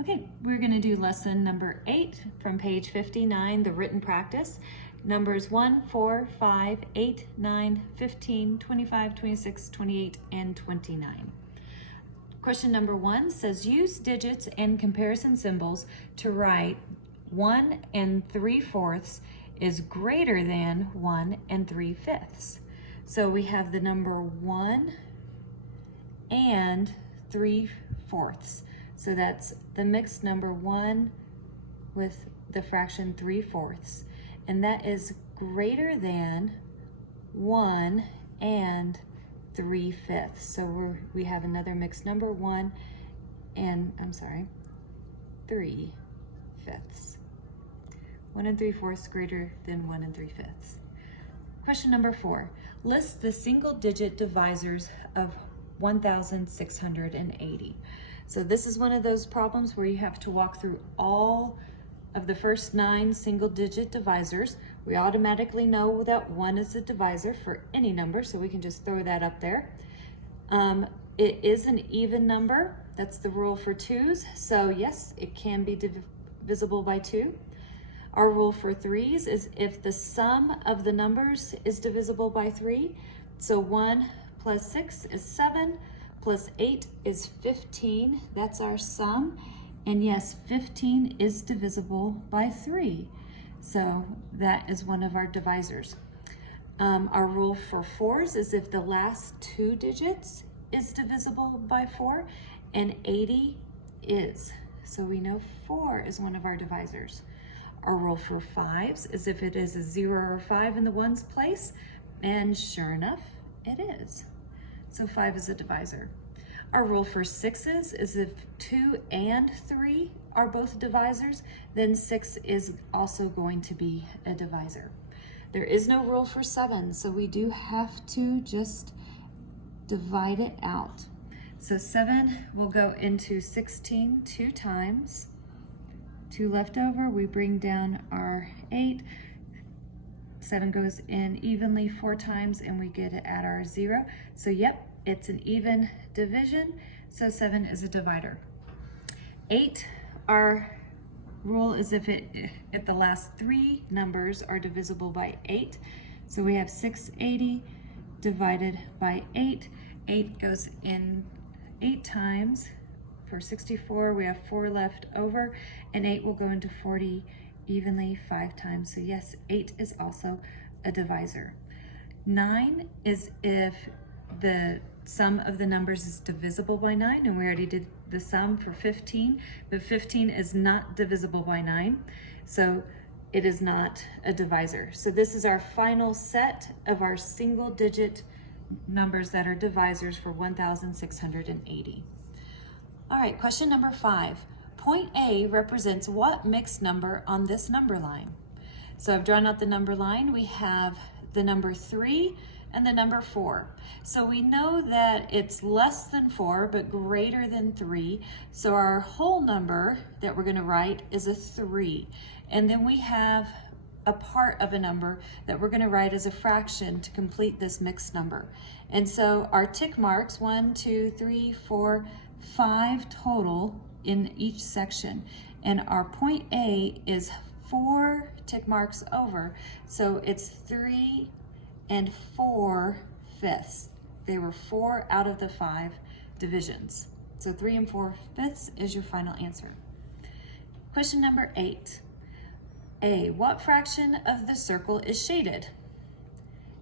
Okay, we're going to do lesson number 8 from page 59, the written practice. Numbers 1, 4, 5, 8, 9, 15, 25, 26, 28, and 29. Question number 1 says use digits and comparison symbols to write 1 3/4 is greater than 1 3/5. So we have the number 1 and 3/4. So that's the mixed number 1 with the fraction 3/4. And that is greater than 1 and 3/5. So we have another mixed number 1 and, 3/5. 1 3/4 greater than 1 3/5. Question number 4. List the single digit divisors of 1,680. So this is one of those problems where you have to walk through all of the first 9 single digit divisors. We automatically know that 1 is a divisor for any number, so we can just throw that up there. It is an even number. That's the rule for 2s. So yes, it can be divisible by 2. Our rule for 3s is if the sum of the numbers is divisible by 3. So 1 plus 6 is 7, plus 8 is 15. That's our sum. And yes, 15 is divisible by 3. So that is one of our divisors. Our rule for 4s is if the last 2 digits is divisible by 4, and 80 is. So we know 4 is one of our divisors. Our rule for 5s is if it is a 0 or 5 in the ones place, and sure enough, it is. So 5 is a divisor. Our rule for 6s is if 2 and 3 are both divisors, then 6 is also going to be a divisor. There is no rule for 7, so we do have to just divide it out. So 7 will go into 16 2 times. 2 left over, we bring down our 8. 7 goes in evenly 4 times, and we get it at our 0. So yep, it's an even division, so 7 is a divider. 8, our rule is if the last 3 numbers are divisible by 8. So we have 680 divided by 8. 8 goes in 8 times. For 64, we have 4 left over, and 8 will go into 40 evenly 5 times. So yes, 8 is also a divisor. 9 is if the sum of the numbers is divisible by 9, and we already did the sum for 15, but 15 is not divisible by 9, so it is not a divisor. So this is our final set of our single digit numbers that are divisors for 1,680. All right, question number 5. Point A represents what mixed number on this number line? So I've drawn out the number line. We have the number 3 and the number 4. So we know that it's less than 4, but greater than 3. So our whole number that we're gonna write is a 3. And then we have a part of a number that we're gonna write as a fraction to complete this mixed number. And so our tick marks, 1, 2, 3, 4, 5 total in each section. And our point A is 4 tick marks over. So it's 3 and 4/5. They were 4 out of the 5 divisions. So 3 and 4/5 is your final answer. Question number 8. A, what fraction of the circle is shaded?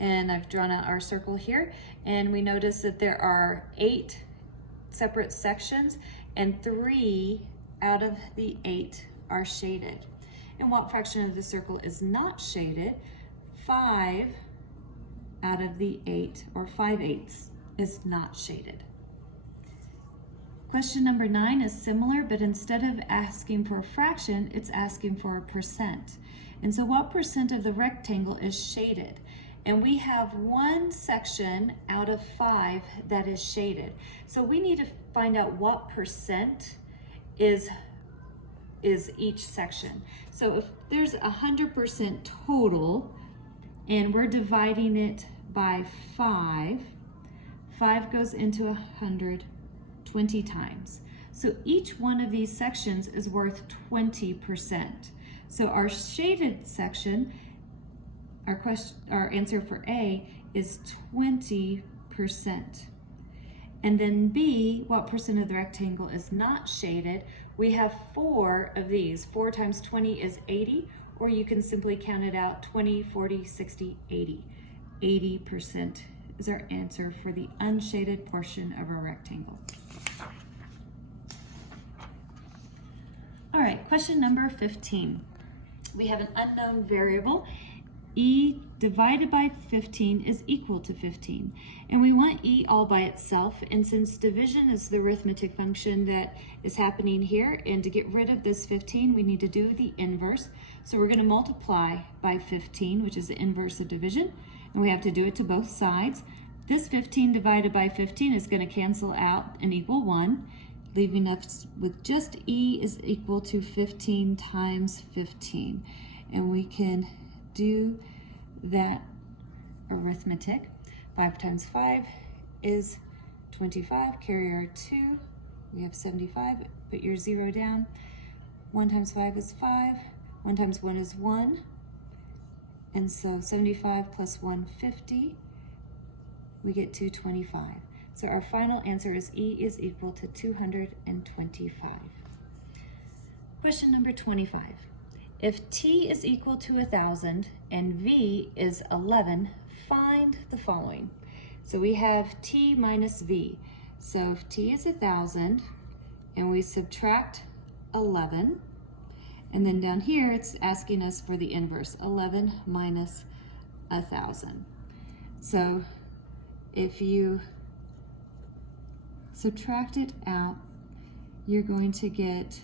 And I've drawn out our circle here, and we notice that there are 8 separate sections, and 3 out of the 8 are shaded. And what fraction of the circle is not shaded? 5 out of the 8, or 5/8 is not shaded. Question number 9 is similar, but instead of asking for a fraction, it's asking for a percent. And so what percent of the rectangle is shaded? And we have 1 section out of 5 that is shaded. So we need to find out what percent is each section. So if there's 100% total, and we're dividing it by 5, 5 goes into 100 20 times. So each one of these sections is worth 20%. So our shaded section, our answer for A is 20%. And then B, what percent of the rectangle is not shaded? We have 4 of these. 4 times 20 is 80, or you can simply count it out, 20, 40, 60, 80. 80% is our answer for the unshaded portion of our rectangle. All right, question number 15. We have an unknown variable. E divided by 15 is equal to 15. And we want E all by itself. And since division is the arithmetic function that is happening here, and to get rid of this 15, we need to do the inverse. So we're going to multiply by 15, which is the inverse of division. And we have to do it to both sides. This 15 divided by 15 is going to cancel out and equal 1, leaving us with just E is equal to 15 times 15. And we can do that arithmetic. 5 times 5 is 25, carry our 2, we have 75, put your 0 down. 1 times 5 is 5, 1 times 1 is 1, and so 75 plus 150, we get 225. So our final answer is E is equal to 225. Question number 25. If T is equal to 1,000 and V is 11, find the following. So we have T minus V. So if T is 1,000 and we subtract 11, and then down here it's asking us for the inverse, 11 minus 1,000. So if you subtract it out, you're going to get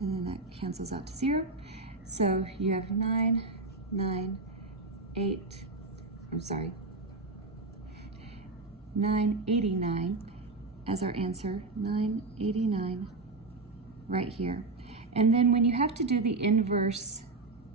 and then that cancels out to 0. So you have 989 as our answer, 989 right here. And then when you have to do the inverse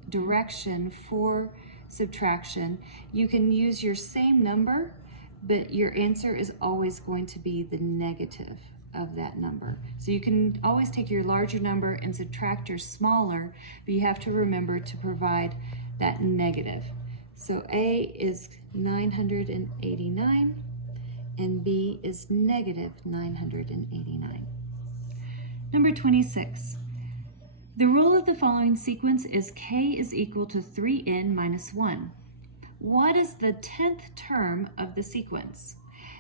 direction for subtraction, you can use your same number, but your answer is always going to be the negative of that number. So you can always take your larger number and subtract your smaller, but you have to remember to provide that negative. So A is 989 and B is negative 989. Number 26. The rule of the following sequence is K is equal to 3n minus 1. What is the 10th term of the sequence?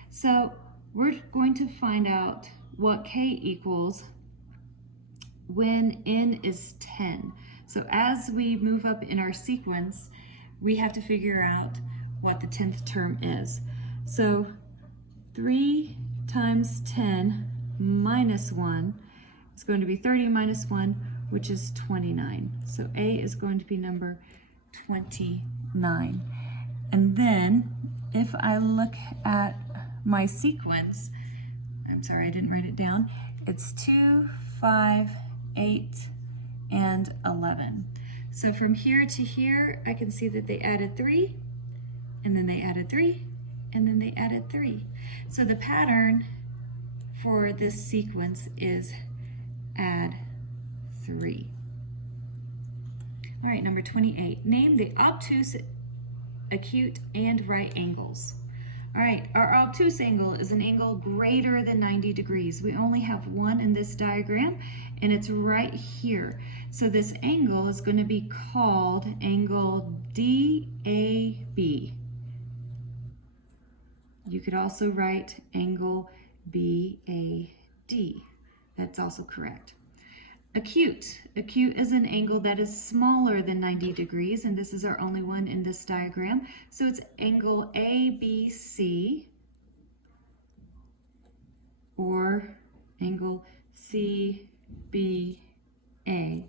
So we're going to find out what K equals when n is 10. So as we move up in our sequence, we have to figure out what the 10th term is. So 3 times 10 minus 1 is going to be 30 minus 1, which is 29. So A is going to be number 29. And then if I look at my sequence, I'm sorry, I didn't write it down. It's 2, 5, 8, and 11. So from here to here, I can see that they added 3, and then they added 3, and then they added 3. So the pattern for this sequence is add 3. All right, number 28. Name the obtuse, acute, and right angles. All right, our obtuse angle is an angle greater than 90 degrees. We only have one in this diagram, and it's right here. So this angle is going to be called angle DAB. You could also write angle BAD. That's also correct. Acute. Acute is an angle that is smaller than 90 degrees, and this is our only one in this diagram. So it's angle ABC or angle CBA. And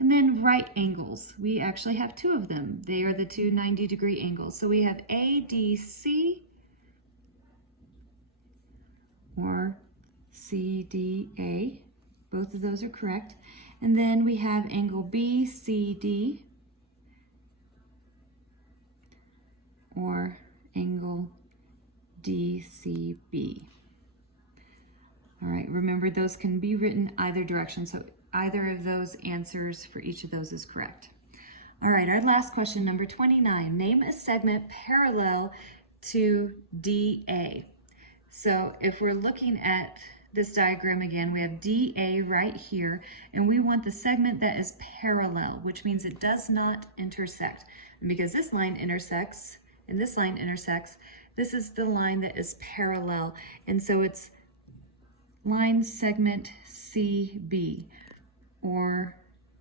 then right angles. We actually have two of them. They are the two 90-degree angles. So we have ADC or CDA. Both of those are correct. And then we have angle BCD or angle DCB. All right, remember those can be written either direction, so either of those answers for each of those is correct. All right, our last question, number 29. Name a segment parallel to DA. So if we're looking at this diagram again, we have DA right here, and we want the segment that is parallel, which means it does not intersect. And because this line intersects, and this line intersects, this is the line that is parallel. And so it's line segment CB, or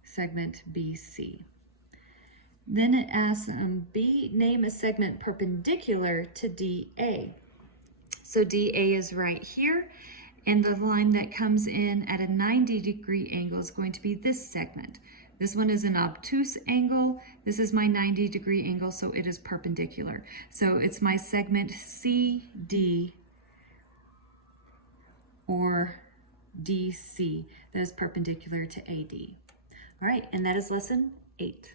segment BC. Then it asks B, name a segment perpendicular to DA. So DA is right here, and the line that comes in at a 90-degree angle is going to be this segment. This one is an obtuse angle. This is my 90-degree angle, so it is perpendicular. So it's my segment CD or DC that is perpendicular to AD. All right, and that is lesson 8.